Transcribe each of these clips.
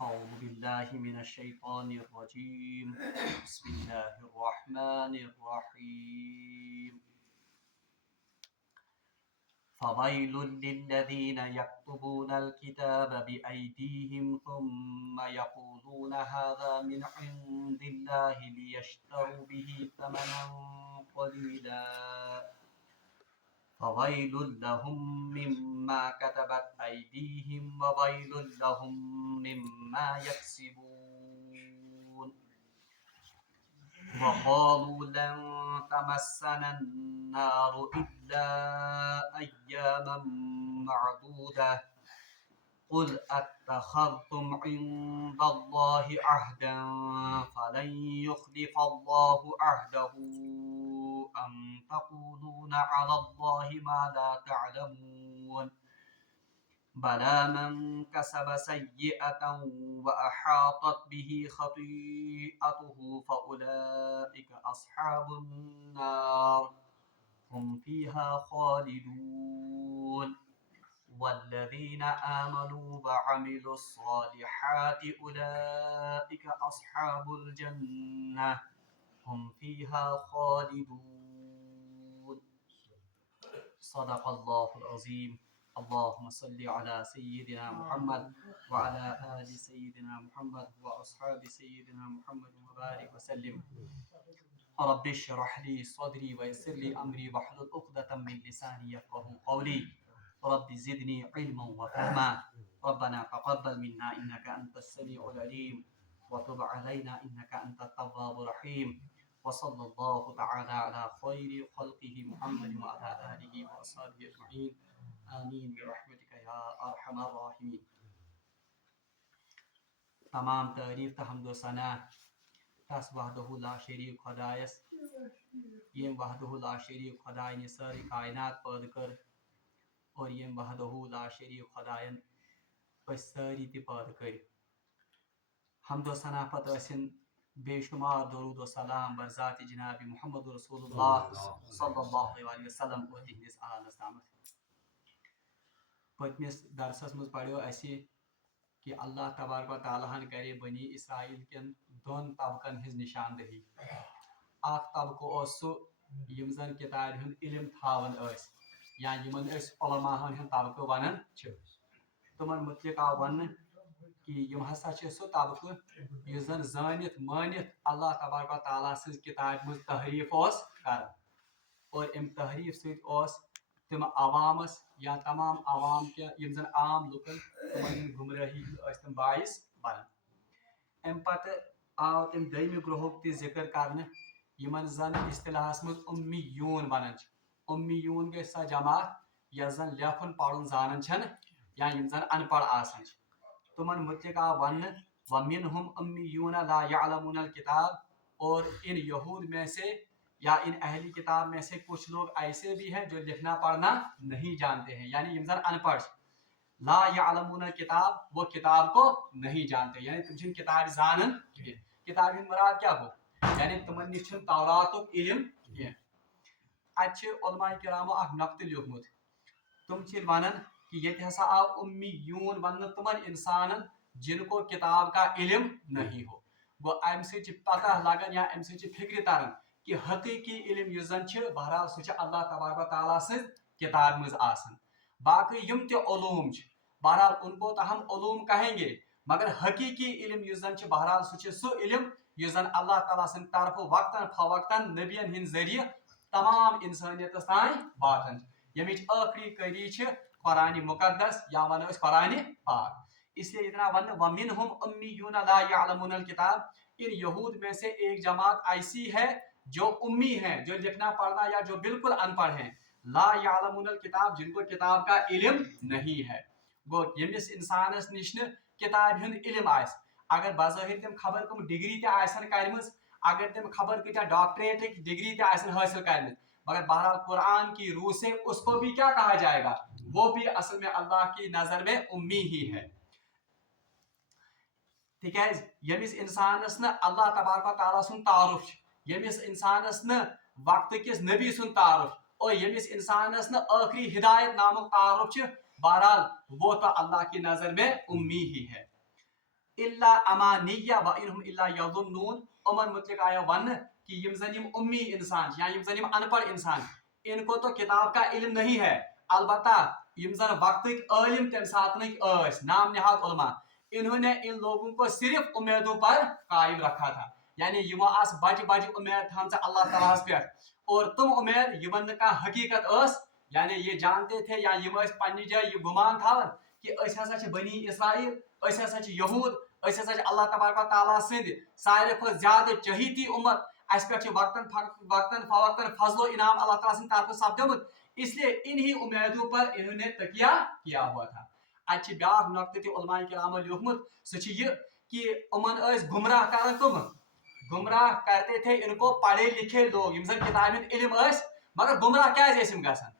أعوذ بالله من الشيطان الرجيم. بسم الله الرحمن الرحيم. فويل للذين يكتبون الكتاب بأيديهم ثم يقولون هذا من عند الله ليشتروا به ثمنا قليلا فويل لهم مما كتبت أيديهم وويل لهم مما يكسبون. وقالوا لن تمسنا النار إلا أياما معدودة قل أتخذتم عند الله عهدا فلن يخلف الله عهده أم تقولون على الله ما لا تعلمون. بلى من كسب سيئة وأحاطت به خطيئته فأولئك أصحاب النار هم فيها خالدون. والذين آمنوا وعملوا الصالحات أولئك أصحاب الجنة هم فيها خالدون. صدق الله العظيم. اللهم صل على سيدنا محمد وعلى آل سيدنا محمد وأصحاب سيدنا محمد وبارك وسلم. رب اشرح لي صدري ويسر لي أمري واحلل عقدة من لساني يفقهوا قولي. رب زدني علما وفهما. ربنا تقبل منا إنك أنت السميع العليم وتب علينا إنك أنت التواب الرحيم. وصلى الله تعالى على خير خلقه محمد وعلى آله وأصحابه أجمعين. آمین برحمتک یا ارحم الراحمین. تمام تعریف تو حمد و ثنا تس وحدہ لا شریک خدایس یم وحدہ لا شریک خدائن ساری کائنات پید کر اور یم وحدہ لا شریک خدائن اس ساری تہ پید کر. حمد و ثنا پتہ ٲسِن بے شمار درود و سلام بر ذات جناب محمد رسول اللہ صلی اللہ علیہ وسلم اور تہندس آلس تامت. پتمس درسس مز پڑھو اسی کہ اللہ تبارک و تعالیٰ ہن کرے بنی اسرائیل کن دون طبقن ہز نشاندہی. اخ طبقہ اس سہ یم زن کتاب ہند علم تھاون اس یا یمن اس علماءن ہند طبقہ ونان چھ. تمن متعلق آو ون کہ یم ہسا چھ سہ طبقہ یس زن زانت مانت اللہ تبارک و تعالیٰ سز کتاب مز تحریف اس کران اور ام تحریف ست اس تم عوامس یا تمام عوام کے یم زن عام لکن تمن گمراہی تم باعث بنان. ام پتہ آو تم دویمہ گروہک تہ ذکر کرنے یمن زن اصطلاحس مز امیون ونان. امیون گئی سا جماعت یس زن لیکھن پڑھن زانان چھن یا یم زن ان پڑھ آسان چھ. تمن متعلق آو ون ومنہم امیون لا یعلمون الکتاب. اور ان یہود میں سے یا ان اہلی کتاب میں سے کچھ لوگ ایسے بھی ہیں جو لکھنا پڑھنا نہیں جانتے ہیں یعنی یم زن ان پڑھ. لا یعلمون الکتاب وہ کتاب کو نہیں جانتے یعنی تم چھن کتاب زانن. کتاب ہند مراد کیا ہو یعنی تمن نش چھن توراتک علم کینہ. اتھ علماء کرامو اخ نقطہ لیوکھمت. تم چھ ونان کہ یہ ہسا آو امیون ون تمن انسانن جن کو کتاب کا علم نہیں ہو. گو ام سے پتہ لگان یا ام سے فکر تران کہ حقیقی علم یس زن چھ بہرحال سہ اللہ تبارک و تعالیٰ سن کتاب مز آسان. باقی یم تہ علوم چھ بہرحال ان کو تو ہم علوم کہیں گے مگر حقیقی علم یس زن چھ بہرحال سہ علم یس زن اللہ تعالیٰ سن طرف وقتاً فوقتاً نبین ہند ذریعہ تمام انسانیتس تان واتان. یمچ آخری کڑی چھ قرآن مقدس یا ونو اس قرآن پاک. اس لیے اتنا ون ومنہم امیون لا یعلمون الکتاب. ان یہود میں سے ایک جماعت ایسی ہے جو امی ہیں جو لکھنا پڑھنا یا جو بالکل ان پڑھ ہیں. لا یعلمون الکتاب جن کو کتاب کا علم نہیں ہے. گو یمس انسانس نش کتاب ہند علم آس اگر بظاہر تم خبر کم ڈگری تہ آسن کرمز اگر تم خبر کتیا ڈاکٹریٹ ڈگری تہ آسن حاصل کرمز مگر بہرحال قرآن کی روح سے اس کو بھی کیا کہا جائے گا وہ بھی اصل میں اللہ کی نظر میں امی ہی ہے. تکیاز یمس انسانس نا اللہ تبارک و تعالیٰ سن تعارف یمس انسانس نا وقت کس نبی سن تعارف اور یمس انسانس نا آخری ہدایت نامک تعارف بہرحال وہ تو اللہ کی نظر میں امی ہی ہے. इल्ला अमानिया व इनहुम इल्ला यज़ुन्नून। उमन मुतलिक आया वन कि यम जन यम उम्मी इंसान या यम जन यम अनपढ़ इंसान, इनको तो किताब का इल्म नहीं है। अलबत्ता यम जन वक्तिक आलिम तम सातनिक नाम नहाद उलमा, इन्होंने इन लोगों को सिर्फ उम्मीदों पर कायम रखा था। यानी यमो आस बज बज उम्मीद थाम अल्लाह ताला पे, और तुम उम्मीद यमन का हकीकत यानी ये जानते थे या यम पन्नी जाय ये गुमान थावन कि अस हसा छ बनी इसराइल, अस हसा छ यहूद, अस हसा छ अल्लाह तबारक व तआला सिंद सारे खुद ज्यादा चहीती उम्मत, अस पे वक्तन फवक्तन फजलो इनाम अल्लाह ताला सिंद तरफ सपदमुत, इसलिए इन्हीं उम्मीदों पर इन्होंने तकिया किया हुआ था। अच्छी ब्याह नक्ति उलमा किराम लिखमुत सह कि उमन गुमराह कर, तुम गुमराह करते थे इनको पढ़े लिखे लोग, जन किताब इल्म, मगर गुमराह क्या गसन,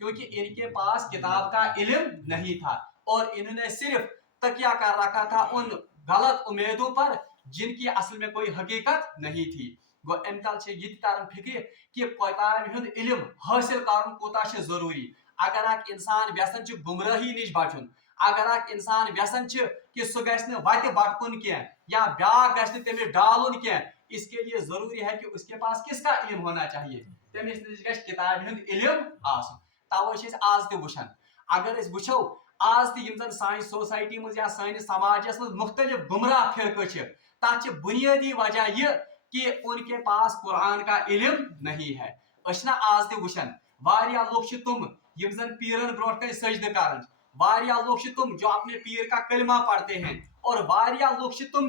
क्योंकि इनके पास किताब का इल्म नहीं था और इन्होंने सिर्फ तकिया कर रखा था उन गलत उम्मीदों पर जिनकी असल में कोई हकीकत नहीं थी। गो अम तल ये तरन फिक्र कि किताब हुंद इल्म हासिल कर कूता जरूरी। अगर अक इंसान व्यसन गुमराही नश बचुन, अगर अक इंसान व्यसन कि सह गि वत बटकुन कह या ब्याह गि तमिस डालुन कह, इसके लिए जरूरी है कि उसके पास किसका इल्म होना चाहिए, तमिस नश गि किताब हुंद इल्म आसुन। तवे आज ते वुछन, अगर वो आज तम सान सोसाइटी मज या सानिस समाजस मज मुख्तलिफ गुमराह फिरक़े तथ बुनियादी वजह यह कि उनके पास कुरान का इल्म नहीं है। ना आज ते वुछन वारिया लोग तुम यम जन पीरन ब्रोट कन सजद कर, वारिया लोग तुम जो अपने पीर का कलमा पढ़ते हैं, और वारिया लोग तुम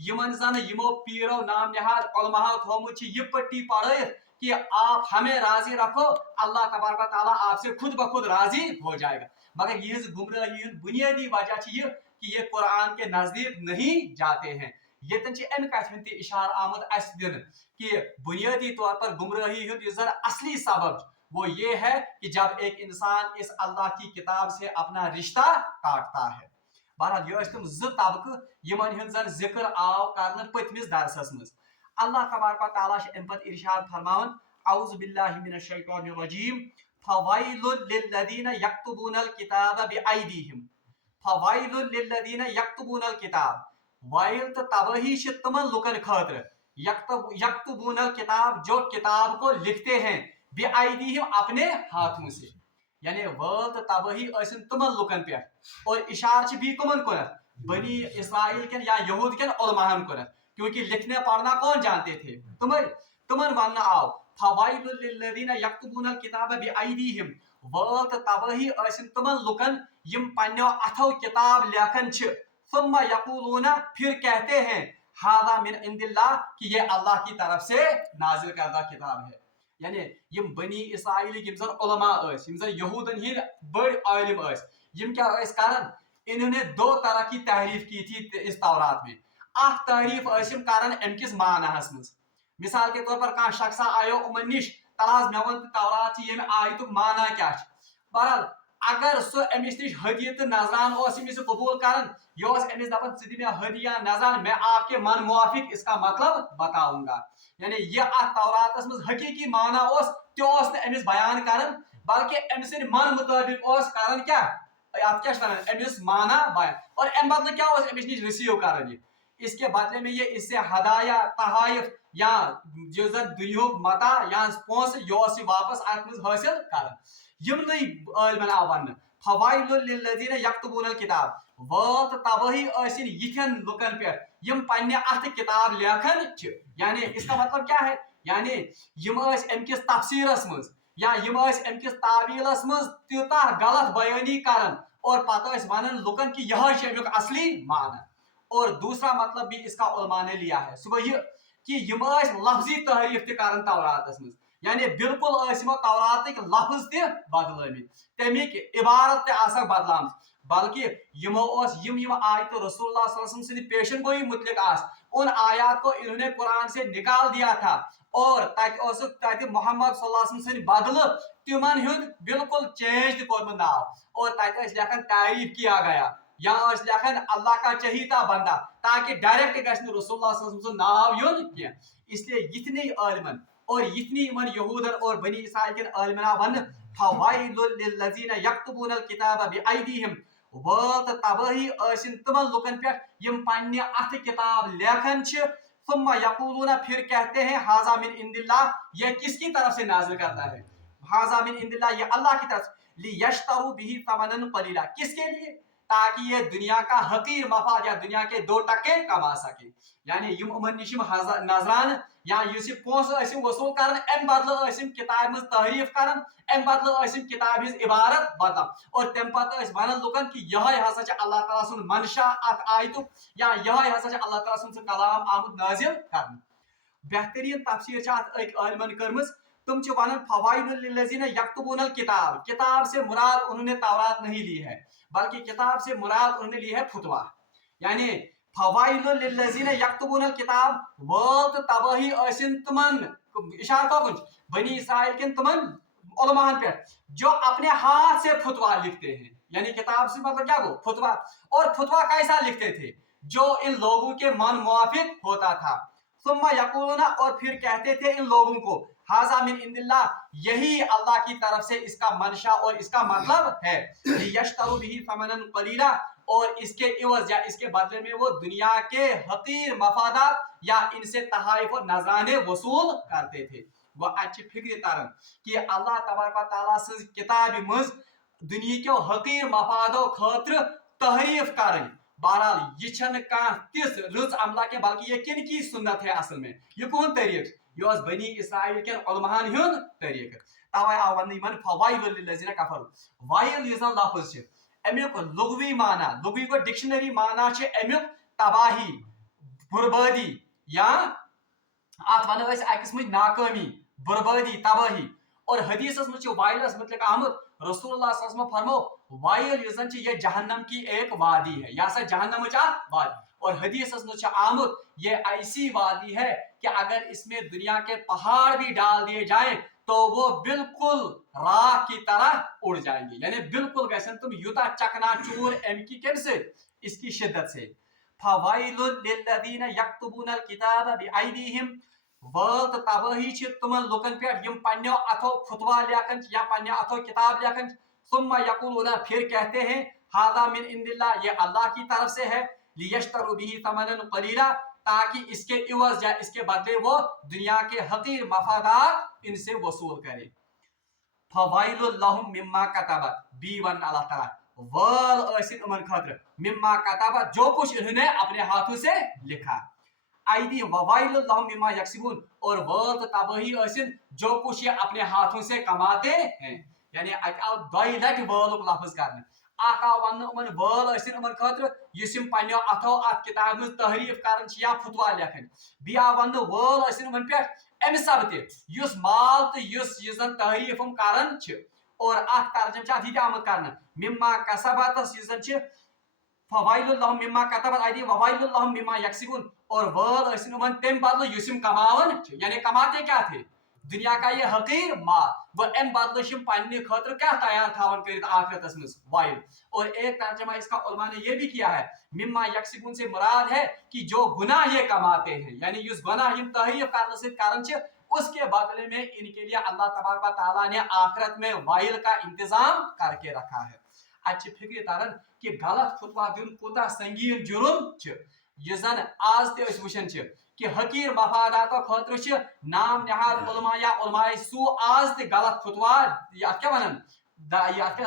यमन जन यमो पीरो नाम नहाद उलमाओ थोमुत यह पट्टी पढ़ कि आप हमें राजी रखो, अल्लाह तबारक व तआला आपसे खुद ब खुद राजी हो जाएगा। मगर यह गुमराही बुनियादी वजह यह कि ये कुरान के नजदीक नहीं जाते हैं। यतन अम कथ इशार आमुद अस दिन कि बुनियादी तौर पर गुमराही असली सबब वो ये है कि जब एक इंसान इस अल्लाह की किताब से अपना रिश्ता काटता है। बहरहाल यह तम तबक यमन हुंद जिक्र आव कर पतमिस दरसस मज। अल्लाह तबारक व तआला अम पत इरशाद फरमावन औज़ु बिल्लाहि मिनश शैतानिर रजीम फवैलुल लिल्लज़ीना यक्तुबूनल किताब बिअयदीहिम फवैलुल लिल्लज़ीना यक्तुबूनल किताब। वाइल तो तबाही तमन लुकन खातिर यक्तुबूनल किताब जो किताब को लिखते हैं बिअयदीहिम अपने हाथों से, यानी वाल तो तबाही तमन लुकन पे, और इशार भी कमन कुन बनी इसराइल के या यहूद के उलमाहन कुन, क्योंकि लिखने पढ़ना कौन जानते थे, तुमन वन आओ फवैलुल लिल्लज़ीना यक्तुबूनल किताब बिअयदीहिम। वाल तो तबाही तमन लुकन यम पन्नो अथो किताब लेखन सुम्मा यकूलूना फिर कहते हैं हादा मिन इंदिल्लाह कि ये अल्लाह की तरफ से नाजिल करदा किताब है। यानी यम बनी इसराइल यम जन उलमा यम जन यहूदन हिंद बड़ आलिम यम क्या करन, इन्होंने दो तरह की तहरीफ की थी इस तौरात में। अख तहरीफ करन अमकिस मानहस मज, मिसाल के तौर पर कह शख्सा आयो उमन निश तलाज मे वन तौरात यम आयतुक माना क्या। बहरहाल अगर सो अमिस निश हदियत नजरान कबूल करन, यह अमिस दपन द मे हदिया नजरान, मैं आपके मन मुआफिक इसका मतलब बताऊंगा। यानी यह तौरातस मज हकीकी माना अमिस बयान करन, बल्कि अमिस मन मुताबिक करन क्या अमिस माना बयान, और अम बदल क्या अमिस निश रिसीव करन। इसके बदले में ये इससे हदाया तहाइफ या जो दुनिया मता या पोस यह वापस अत मज हासिल कर। यमन आलमन आव वन फवैलुल लिल्लज़ीना यक्तुबूनल किताब, वाल तो तबाही यिथन लुकन पे यम पन्ने अथ किताब लेखन। यानी इसका मतलब क्या है, यानी यम अमकिस तफसीरस मज या यम अमकिस तावीलस मज त्यूता गलत बयानी करन, और पता वन लुकन कि यह अमुक असली माना। और दूसरा मतलब भी इसका उलमा ने लिया है सुबह यह कि यम लफ्जी तहरीफ कर तौरातस मज, यानी बिल्कुल तौरातिक लफ्ज बदलमित, तमिक इबारत बदलाम, बल्कि यमो यम आयत रसूलुल्लाह सल्लल्लाहु अलैहि वसल्लम सद पेशन गोई मुतलिक उन आयात को इन्होंने कुरान से निकाल दिया था, और तत मोहम्मद सल्लल्लाहु अलैहि वसल्लम बदल तिमन हुंद बिल्कुल चेंज कोरमुत नाव, और तत लेखन तारीफ किया गया या लेखन अल्लाह का चहीता बंदा, ताकि डायरेक्ट गि रसूलुल्लाह सल्लल्लाहु अलैहि वसल्लम नाव युन कह। इसलिए इतने आलिमन और इतनी इमन यहूदन और बनी इसराइल के आलिमना वन फवैलुल लिल्लज़ीना यक्तुबूनल किताब बिअयदीहिम, वल तो तबाही ऐसिन तमन लुकन पे यम पन्ने अथ किताब लेखन छ सुम्मा यकूलूना फिर कहते हैं हाजा मिन इंदिल्लाह, यह किसकी तरफ से नाजिल करता है? हाजा मिन इंदिल्लाह, यह अल्लाह की तरफ से। लियश्तरू बिही समनन कलीला, किसके लिए? ताकि ये दुनिया का हकीर मफाद या दुनिया के 2 टके कमा सके। यानी यम उमन निश नजरान या युस पोस वसूल कर अम बदल किताब मज तहरीफ कर अम बदल किताब हिज इबारत बदल और तम पे वन लुकन कि यह हसा अल्लाह ताला सुन मनशा अत आयतु या यह हसा अल्लाह ताला सुन कलाम आमुद नाजिल कर। बेहतरीन तफसीर अक आलिमन कर्म, तुम वन फवाइलुल्लज़ीना यक्तुबूनल किताब, किताब से मुराद उन्होंने तौरात नहीं ली है बल्कि किताब से मुराद उन्होंने ली है फतवा। यानी फवाइलुल्लज़ीना यक्तुबूनल किताब, वल तबाही ऐसिन तमन, इशारा कौन? बनी इसराइल के तमन उलमान पे जो अपने हाथ से फतवा लिखते हैं। यानी किताब से मतलब क्या वो फतवा, और फतवा कैसा लिखते थे? जो इन लोगों के मन मुआफिक होता था। सुम्मा यकूलूना, और फिर कहते थे इन लोगों को, हाजा मिन इंदिल्लाह, यही अल्लाह की तरफ से इसका मंशा और इसका मतलब है। लियश्तरू बिही समनन कलीला, और इसके इवज या इसके बदले में वो दुनिया के हकीर मफादात या इनसे तहाइफ और नजराने वसूल करते थे। वो अच्छी फिक्र तरन कि अल्लाह तबारक व तआला सज किताब मज दुनिया के हकीर मफादों खतर तहरीफ करें। बहरहाल यह तिस रच अमला के, बल्कि ये किन की सुन्नत है असल में, यह कौन तरीक? यह बनी इसराइल के उलमान हुंद तरीक। तवे आव वन फवाइलुल्लज़ीना कफरू, वाइल यह लफ्ज है अमुक लुगवी माना, लुगवी को डिक्शनरी माना है अमुक तबाही, बर्बादी, या अत वनो अकिस मज नाकामी, बर्बादी, तबाही। और हदीस मज वाइलस मतलब आमद रसूलुल्लाह सल्लल्लाहु अलैहि वसल्लम फरमो वाइल यह ये जहन्नम की एक वादी है, या जहन्नम वादी। और हदीस मज आमद ये ऐसी वादी है कि अगर इसमें दुनिया के पहाड़ भी डाल दिए जाएं तो वो बिल्कुल राख की तरह उड़ जाएंगे। यानी बिल्कुल कैसे तुम युता चकनाचूर एमकी कैसे इसकी शिद्दत से। फवाइलुल लिल्लज़ीना यक्तुबूनल किताब बिअयदीहिम, वल तबाही छ तुमन लुकन पे यम पन्नो अथो फतवा लेखन या पन्नो अथो किताब लेखन। सुम्मा यकूलूना, फिर कहते हैं हादा मिन इंदिल्लाह, ये अल्लाह की तरफ से है। लियश्तरू बिही समनन कलीला, ताकि इसके इवज या इसके बदले वो दुनिया के हकीर मफादात इनसे वसूल करे। फवाइलुल लहुम मिम्मा कतबत, बी वन अल्लाह ताला वल ऐसिन उमन खतर मिम्मा कतबत, जो कुछ इन्होंने अपने हाथों से लिखा। आईदी ववाइलुल लहुम मिम्मा यक्सिबून, और वल तबाही ऐसिन जो कुछ ये अपने हाथों से कमाते हैं। यानी दई लट वल लफ्ज करने वन उमन वल ऐसिन उमन खतर युस यम पन्नो अथो अत किताब मज तहरीफ करन या फतवा लेखन। बी आ वन वल ऐसिन उमन पे अमि सब युस माल तो युस यन तहरीफ हम करन छ। और अत तर्जम अत आमद करना मिम्मा कसबत यन फवाइलुल लहुम मिम्मा कतबत अयदीहिम ववाइलुल लहुम मिम्मा यक्सिबून, और वल ऐसिन उमन तम बदल युस यम कमावन छ। यानी कमाते क्या थे? दुनिया का ये हकीर माल, वो एम बदल पन्ने खतर क्या तैयार थावन कर आखिरत में वाइल। और एक तर्जमा इसका उलमा ने यह भी किया है मिम्मा यक्सिबून से मुराद है कि जो गुनाह ये कमाते हैं, यानी इस गुनाह इन तहरीफ करने से कारण छ, उसके बदले में इनके लिए अल्लाह तबारक व तआला ने आखिरत में वाइल का इंतजाम करके रखा है। अच्छी फिक्र तरन कि गलत फतवा दिन कोता संगीन जुर्म छ। यह जन आज ते वुचन छ कि हकीर मफादात खतर नाम नहाद उलमा या उलमाए सू आज ते गलत फतवा क्या वनन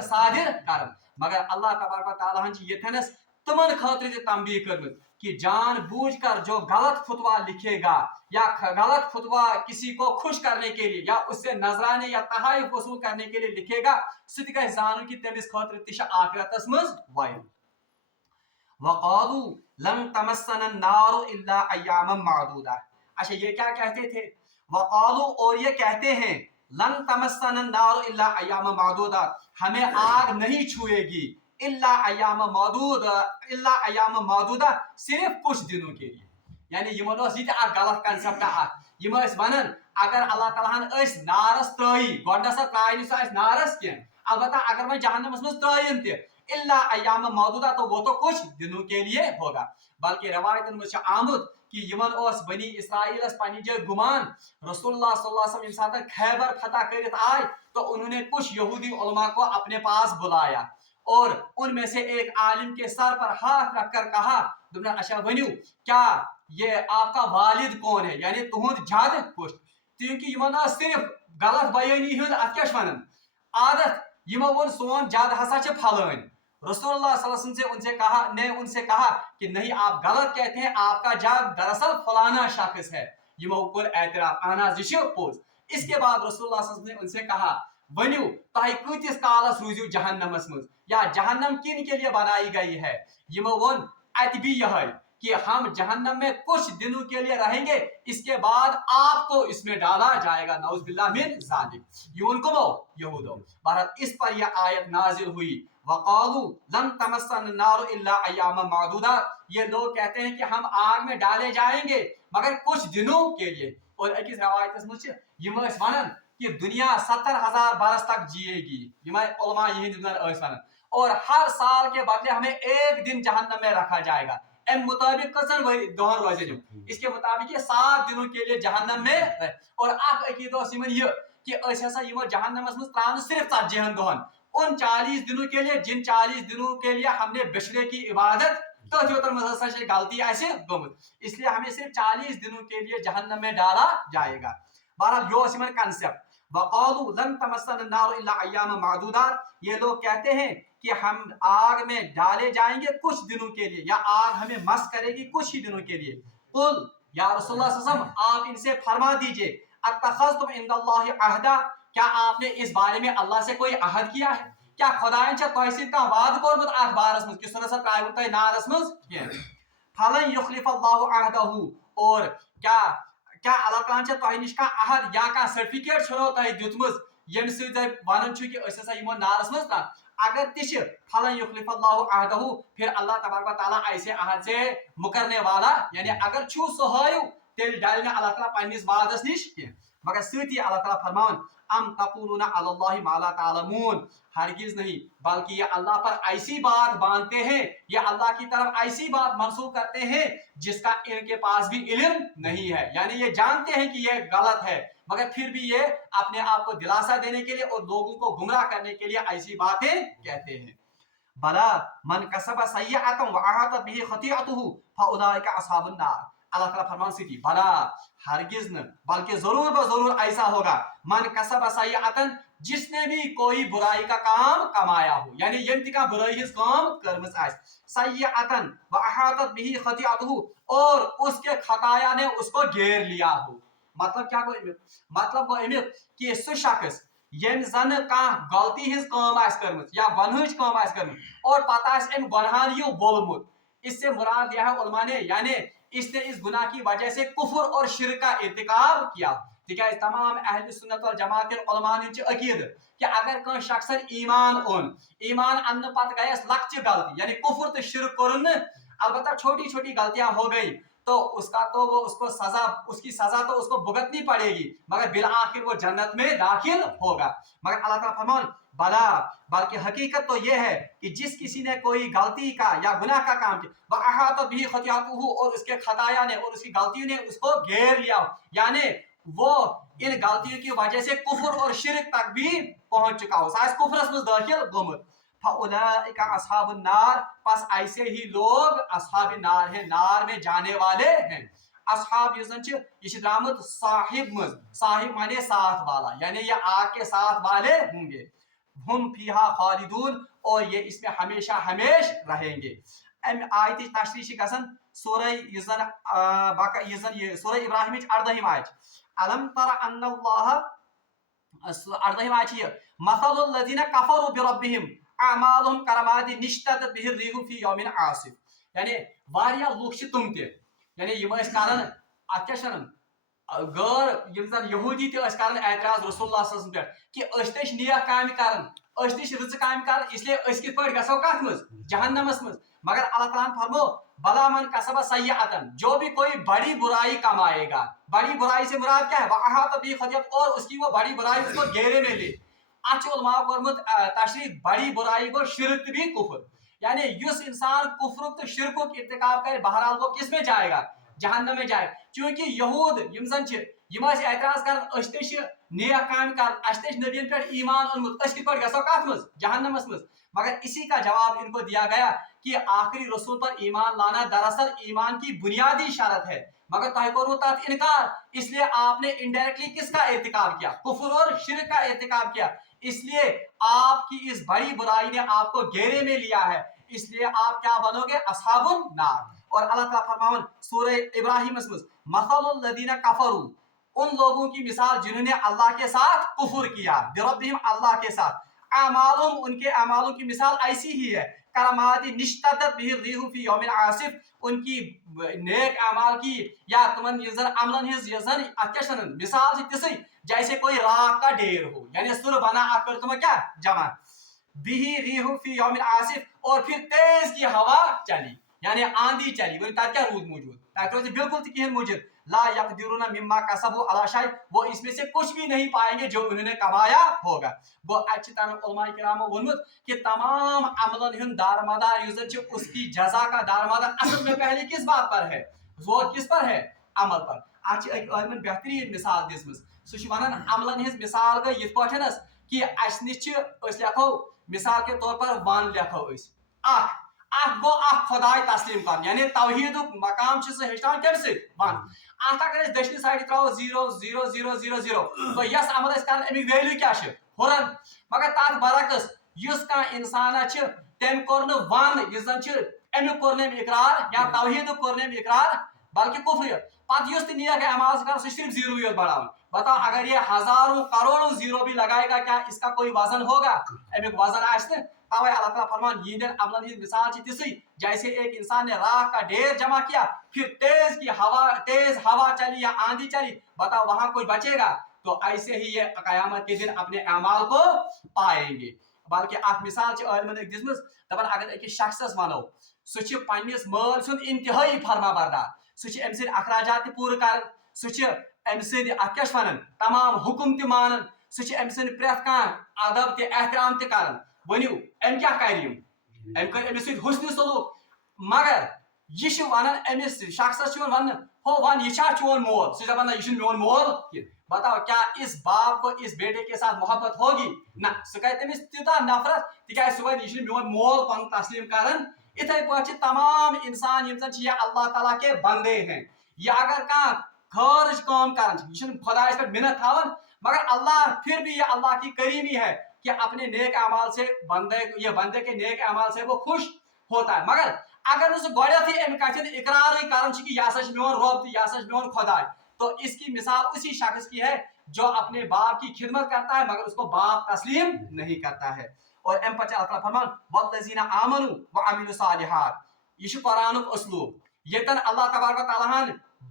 सादिर कर। मगर अल्लाह तबारक व तआला यथनस तमन खतर तंबीह कर कि जान बूझ कर जो गलत फतवा लिखेगा या गलत फतवा किसी को खुश करने के लिए या उससे नजराने या तहाइफ वसूल करने के लिए लिखेगा, सह जान कि तमिस खतर तिश आखिरतस मज वाइल। वक़ालू लन तमस्सना नारु इल्ला अय्यामम मादूदा। अच्छा, ये क्या कहते थे? वक़ालू, और ये कहते हैं लन तमस्सना नारु इल्ला अय्यामम मादूदा, हमें आग नहीं छुएगी इल्ला अय्यामम मादूदा, इल्ला अय्यामम मादूदा, सिर्फ कुछ दिनों के लिए। यानी यमन गलत कंसेप्ट यम वनन अगर अल्लाह तालाहन नारस त्रई गोडस त्राय नारस कह, अलबत्ता अगर वह जहन्नमस मज त्रयन इल्ला अय्याम मौदूदा, तो वो तो कुछ दिनों के लिए होगा। बल्कि रवायतन में आमद कि यमन बनी इसराइलस पन्नी जगह गुमान रसूलुल्लाह सल्लल्लाहु अलैहि वसल्लम खैबर फतह कर आए तो उन्होंने कुछ यहूदी उलमा को अपने पास बुलाया اور ان میں سے ایک عالم کے سر پر ہاتھ رکھ کر کہا دوپن اچھا ونیو کیا یہ آپ کا والد کون ہے یعنی تہد جد کس کیونکہ یمن صرف غلط بیانی ہند ات کیا ونان عادت یمو ون سون جد ہسا پھلان رسول اللہ صلی اللہ علیہ وسلم نے ان سے کہا کہ نہیں آپ غلط کہتے ہیں آپ کا جد دراصل فلانا شخص ہے یمو کور اعتراف اہن حظ یہ پوز اس کے بعد رسول اللہ صلی اللہ علیہ وسلم نے ان سے کہا ونیو تہ کتس کالس روزیو جہنمس مز یا جہنم کن کے لیے بنائی گئی ہے یمو ون ات بھی یہ کہ ہم جہنم میں کچھ دنوں کے لیے رہیں گے اس کے بعد آپ کو اس میں ڈالا جائے گا نعوذ باللہ من ذالک یون کمو یہودو بہرحال اس پر یہ آیت نازل ہوئی وقالوا لن تمسن النار الا ایاما معدودات یہ لوگ کہتے ہیں کہ ہم آگ میں ڈالے جائیں گے مگر کچھ دنوں کے لیے اور اکس روایت مجھ یم ونان کہ دنیا 70,000 برس تک جیے گی یم علماء یہ ونان اور ہر سال کے بدلے ہمیں ایک دن جہنم میں رکھا جائے گا ام مطابق کسن دہن روزن اس کے مطابق یہ 7 دنوں کے لیے جہنم میں اور اخ عقیدہ یہ کہ اس ہسا یمو جہنمس مز تران صرف 40 دہن ان 40 دنوں کے لیے جن 40 دنوں کے لیے ہم نے بچڑے کی عبادت تو جو غلطی ایسے گمت اس لیے ہمیں صرف 40 دنوں کے لیے جہنم میں ڈالا جائے گا بہرحال یہ کنسپٹ وقالوا لن تمسن النار الا ایاما معدودات یہ لوگ کہتے ہیں کہ ہم آگ میں ڈالے جائیں گے کچھ دنوں کے لیے یا آگ ہمیں مس کرے گی کچھ ہی دنوں کے لیے قل یا رسول اللہ صلی اللہ علیہ وسلم آپ ان سے فرما دیجئے اتخذتم عند اللہ عہدا کیا آپ نے اس بارے میں اللہ سے کوئی عہد کیا ہے کیا خدائن تہ سۭتۍ کانٛہہ وعدٕ کوٚرمُت اتھ بارس منٛز کہِ سُہ نسا ترٛاوِ تۄہہِ نارس منٛز کینٛہہ فلن یخلف اللہ عہدہ اور کیا اللہ تعالیٰ چھا تۄہہِ نِش کانٛہہ عہد یا کانٛہہ سرٹیفکیٹ چھُنو تۄہہِ دِیُتمُت ییٚمہِ سۭتۍ تۄہہِ ونان چھُ کہ أسۍ ہسا یِمو نارس منٛز ترٛاوان اگر تہِ چھِ فلن یخلف اللہ عہدہ پھر اللہ تبارک و تعالیٰ ایسے عہد سے مکرنے والا یعنی اگر چھُو سُہ ہٲیِو تیٚلہِ ڈالہِ نہٕ اللہ تعالیٰ پننِس وعدس نِش کینٛہہ مگر سۭتی اللہ تعالیٰ فرماون ام تقولون علی اللہ ما لا تعلمون ہرگز نہیں بلکہ یہ اللہ پر ایسی بات باندھتے ہیں یہ اللہ کی طرف ایسی بات منسوخ کرتے ہیں جس کا ان کے پاس بھی علم نہیں ہے یعنی یہ جانتے ہیں کہ یہ غلط ہے مگر پھر بھی یہ اپنے آپ کو دلاسا دینے کے لیے اور لوگوں کو گمراہ کرنے کے لیے ایسی باتیں کہتے ہیں بلا من کسب سیئۃ واحاطت به خطیئته فاولئک اصحاب النار اللہ تعالیٰ فرمان سیدھی بلا ہرگز نہ بلکہ ضرور بضرور ایسا ہوگا من کسب سیئۃ جس نے بھی کوئی برائی کا کام کمایا ہو یعنی یم تہ کانٛہہ برائی ہنز کام کرمژ آسہِ سیئۃ واحاطت به خطیئته اور اس کے خطایا نے اس کو گھیر لیا ہو مطلب کیا گو مطلب گو امیک کہ سہ شخص یم زن کانٛہہ غلطی ہنز کام آسہِ کرمژ یا گۄنہٕچ کام آسہِ کرمژ اور پتہ آسہِ ام گۄنہان یہ وولمت اس سے مراد یہ ہے علماء نے یعنی اس نے اس گناہ کی وجہ سے کفر اور شرک کا ارتکاب کیا تکیاز تمام اہل سنت والجماعت علماء نے عقید کہ اگر کان شخص ایمان اون ایمان ان پتہ گیس لکچہ غلطی یعنی کفر تو شرک کرن البتہ چھوٹی چھوٹی غلطیاں ہو گئی تو اس کا تو وہ اس کی سزا تو اس کو بھگتنی پڑے گی مگر بالآخر وہ جنت میں داخل ہوگا مگر اللہ تعالیٰ فرمان بلا بلکہ حقیقت تو یہ ہے کہ جس کسی نے کوئی غلطی کا یا گناہ کا کام کیا وَأَحَاطَتْ بِهِ خَطِيئَتُهُ اور اس کے خطایا نے اور اس کی غلطیوں نے اس کو گھیر لیا یعنی وہ ان غلطیوں کی وجہ سے کفر اور شرک تک بھی پہنچ چکا ہو سائز کفرس میں داخل گمت فَأُولَئِكَ أَصْحَابُ النَّارِ پس ایسے ہی لوگ اصحاب نار ہیں نار میں جانے والے ہیں اصحاب یہ درامت صاحب مز صاحب مانے ساتھ والا یعنی یہ آگ کے ساتھ والے ہوں گے ہم فیہا خالدون اور یہ اس میں ہمیشہ ہمیش رہیں گے آیت تشریح گژھن سورہ سورہ ابراہیم 18 آیت الم تر ان اللہ 18 آیت یہ مثل الذین کفروا بربہم اعمالهم کرماد نشتت به الريح في يوم عاصف یعنی واریاہ لوک چھ تم تہ یعنی یم اس کران ات کیا شرن غیر یم زن یہودی تہ اس کران اعتراض رسول اللہ صلی اللہ علیہ وسلم پہ کہ اس تش نیک کام کرن اس تش رز کام کرن اس لیے اس کت پٹ گژھو کت مز جہنمس مز مگر اللہ تعالیٰ نے فرمو بلا من کسب سیئۃ جو بھی کوئی بڑی برائی کمائے گا بڑی برائی سے مراد کیا ہے وَأَحَاطَ بِهِ خَطِيئَتُهُ اور اس کی وہ بڑی برائی اس کو گھیرے میں لے اچھ علماء کورمت تشریح بڑی برائی کو شرک بھی کفر یعنی یس انسان کفر تو شرک ارتکاب کرے بہرحال وہ کس میں جائے گا جہنم میں جائے چونکہ یہود یم زن چھ یم اعتراض کرن اس تہ नेक काम कर अस नबियन पे ईमान ओनमुत अस कित गसो कत मज जहन्नमस मज। मगर इसी का जवाब इनको दिया गया कि आखिरी रसूल पर ईमान लाना दरअसल ईमान की बुनियादी शर्त है, मगर तय करो तथ इनकार, इसलिए आपने इनडायरेक्टली किसका इर्तिकाब किया, कुफ्र और शिर्क का इर्तिकाब किया, इसलिए आपकी इस बड़ी बुराई ने आपको घेरे में लिया है, इसलिए आप क्या बनोगे, असहाबुन नार। और अल्लाह ताला फरमावन सूरह इब्राहिम में मसलुल लदीना कफरू, उन लोगों की मिसाल जिन्होंने अल्लाह के साथ कुफ्र किया, बिरब्बिहिम अल्लाह के साथ, अमालुम उनके अमालों की मिसाल ऐसी ही है, करमाती निश्ततत बिहि रिहु फी यौमिन आसिफ, उनकी नेक अमाल की या तुमन यजन अमलन हिज यजन अत्यशन मिसाल तिसई जैसे कोई राख का ढेर हो, यानी सुर बना आकर तुम क्या जमा, बिही रिहु फी यौमिन आसिफ, और फिर तेज की हवा चली, यानी आंधी चली, वो क्या रूद मौजूद, ताकि बिल्कुल तकहन मौजूद, ला यक़दिरुना मिम्मा कसबु अला शै, वो इसमें से कुछ भी नहीं पाएंगे जो उन्होंने कमाया होगा। वो अच्छी तरह उलमा किरामो वोनमुत कि तमाम अमलन हुन दारमदार युजन छ उसकी जजा का दारमदार असल में पहले किस बात पर है, वो किस पर है, अमल पर। आज एक अलमन बेहतरीन मिसाल दिसमस सु छ वनान अमलन हिज मिसाल गई यथ पठनस कि अस निश अस लेखो मिसाल के तौर पर वन लेखो अस अख गो अख खुदाई तस्लीम कर, यानी तौहीद मकाम से हेचनान कम से वन, अत अगर दशनी साइड त्रो 0 0 0 0 0 तो यस अमल कर अमिक वैल्यू क्या हुरन, मगर तथ बरकस युस का इंसान तम कोर वन युस जन अमिक कोर इकरार या तौहीद कोर इकरार बल्कि कुफ्र, पत युस नेक अमाल कर सिर्फ 0 योत बढ़ावन। बताओ अगर ये हजारों करोड़ों 0 भी लगाएगा क्या इसका कोई वजन होगा, अमिक वजन आए। तवे अल्लाह ताला फरमान यीदन अमलन की मिसाल तिसई जैसे एक इंसान ने राख का ढेर जमा किया, फिर तेज हवा चली या आंधी चली, बताओ वहां कोई बचेगा, तो ऐसे ही ये कयामत के दिन अपने अमाल को पाएंगे। बल्कि अख मिसाल दिसमस दपन अगर अकिस शख्सस वनो सह पन्निस माल सुन इंतहाई फरमा बरदार, सह अम सद अखराजात पूरा कर, सह अम सद क्या वन तमाम हुकुम त मान, सह अम सद प्रेथ कह अदब त एहतराम त कर, वनु अम क्या कर अम कर अमिस सद हुस्न सलूक, मगर यह वनान अमिस शख्सस वन हो वन यह चोन मोल, सह दपान यह मोन मोल, बताओ क्या इस बाप को इस बेटे के साथ मोहब्बत होगी, ना सह कर तमिस तीता नफरत तिक सह वन यह मोन मोल पन तस्लीम कर। इथे पे तमाम इंसान अल्लाह ताला के बंदे हैं, यह अगर कह खर्च काम कर खुदा पे मिन्नत थावन, मगर अल्लाह फिर भी यह अल्लाह की करीमी है कि अपने नेक अमाल से बंदे के नेक अमाल से वो खुश होता है। मगर अगर गोथी अम कथ इकरार कर कि यह मोन रब यह मोन खुदा, तो इसकी मिसाल उसी शख्स की है जो अपने बाप की खिदमत करता है मगर उसको बाप तस्लीम नहीं करता है। और अम पे अल्लाह फरमान वल्लज़ीना आमनु व अमिलु सालिहात, यह कुरानुक उसलूब, यतन अल्लाह तबारक व तआला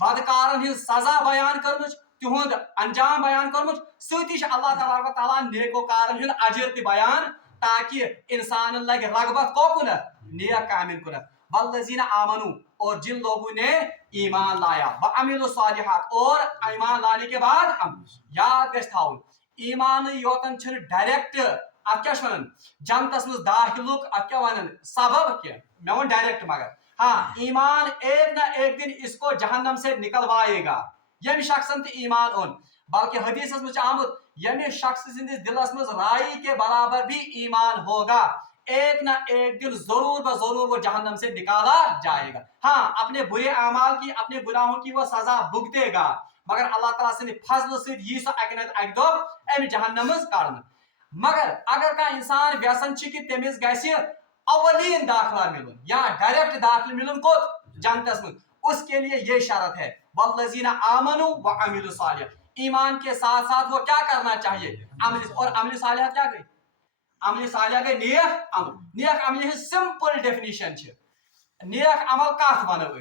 बदकारन हिंद सजा बयान कर तिहुंद अंजाम बयान कर्मुत, सती अल्लाह तबारक व तआला नेकोकारन हिंद अजर त बयान, ताकि इंसान लगे रगबत कोकुन नेक कामिन कुन। वल्लज़ीना आमनु, और जिन लोगों ने ईमान लाया, व अमिलु सालिहात, और ईमान लाने के बाद याद गछ थाउन ईमान योतन छ डायरेक्ट अत क्या वन जनतस मज दाखिलुक अत क्या वन सबब क्या मैं वन डायरेक्ट, मगर हाँ ईमान एक ना एक दिन इसको जहन्नम से निकलवाएगा यम शख्सन त ईमान ओन, बल्कि हदीस में आमुत यम शख्स सिंदिस दिलस मज राई के बराबर भी ईमान होगा, एक ना एक दिन जरूर ब जरूर वो जहन्नम से निकाला जाएगा। हाँ अपने बुरे अमाल की अपने गुनाहों की वो सजा भुगतेगा, मगर अल्लाह ताला से फजल से यी सो अकनत अक दो अम जहन्नम काड़न। मगर अगर का इंसान व्यसन कि तमिस गसी अवलीन दाखला मिलन या डायरेक्ट दाखिल मिलन कोत जन्नतस में, उसके लिए ये शर्त है वल्लज़ीना आमनु व अमिलु सालिहात, ईमान के साथ साथ वो क्या करना चाहिए अमल, और अमल सालिहात क्या गई, अमल सालिहात गई नेक अमल। नेक अमल सिंपल डेफिनेशन छ, नेक अमल कथ वनो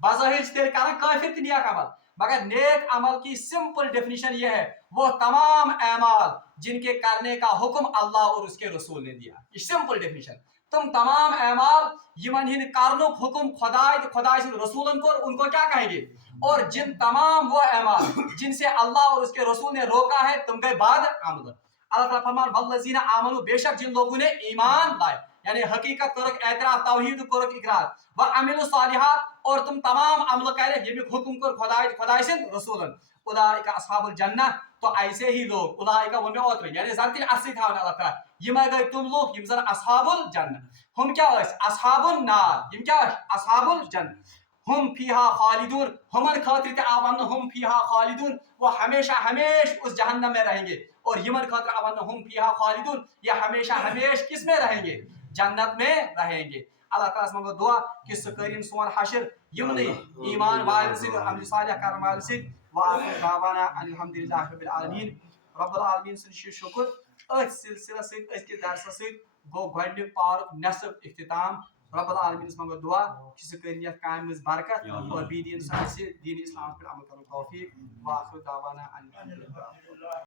बज़ाहिर तेल कर काफिर त नेक अमल, मगर नेक अमल की सिंपल डेफिनेशन यह है वो तमाम अमाल जिनके करने का हुक्म अल्लाह और उसके रसूल ने दिया, ये सिंपल डेफिनेशन। तुम तमाम अमाल यमन हिंद करनुक हुक्म खुदाई रसूलन को उनको क्या कहेंगे, और जिन तमाम वो अमाल जिनसे अल्लाह और उसके रसूल ने रोका है तुम गए बाद अमल। अल्लाह ताला फरमान वल्लज़ीना आमनु, बेशक जिन लोगों ने ईमान लाए यानी हकीकत करक एतराफ तौहीद करक इकरार, व अमिलु सालिहात, और तुम तमाम अमल करे यमिक हुक्म कर खुदाई से रसूलन, उलाइका अस्हाबुल जन्नह, تو ایسے ہی لوگ اولئک ون اوتر یعنی زن تیل اصلی تھاون اللہ تعالیٰ یم گئی تم لوگ یم زن اصحاب الجنہ ہم کیا اصحاب النار یم کیا اصحاب الجنہ ہم فیہا خالدون ہمن خاطر تے آون ہم فیہا خالدون وہ ہمیشہ ہمیش اس جہنم میں رہیں گے اور یمن خاطر آون ہم فیہا خالدون یہ ہمیشہ ہمیش کس میں رہیں گے جنت میں رہیں گے اللہ تعالیٰ منگو دعا کہ سہ کریم سون حشر یمنی ایمان والن سۭتۍ عمل صالح کرن والن سۭتۍ وآخر دعوانا ان الحمدللہ رب العالمین رب العالمین سُنٛد چھُ شکر أتھۍ سلسلس سۭتۍ أزکِس درسس سۭتۍ گوٚو گۄڈنیُک پارُک نصف اختتام رب العالمینس منگو دعا کہ سہ کرن یتھ کامہِ منٛز برکت اور بیٚیہِ دِیِن سہ اسہِ دین اسلامس پٮ۪ٹھ عمل کرنُک توفیق وآخر دعوانا ان الحمدللہ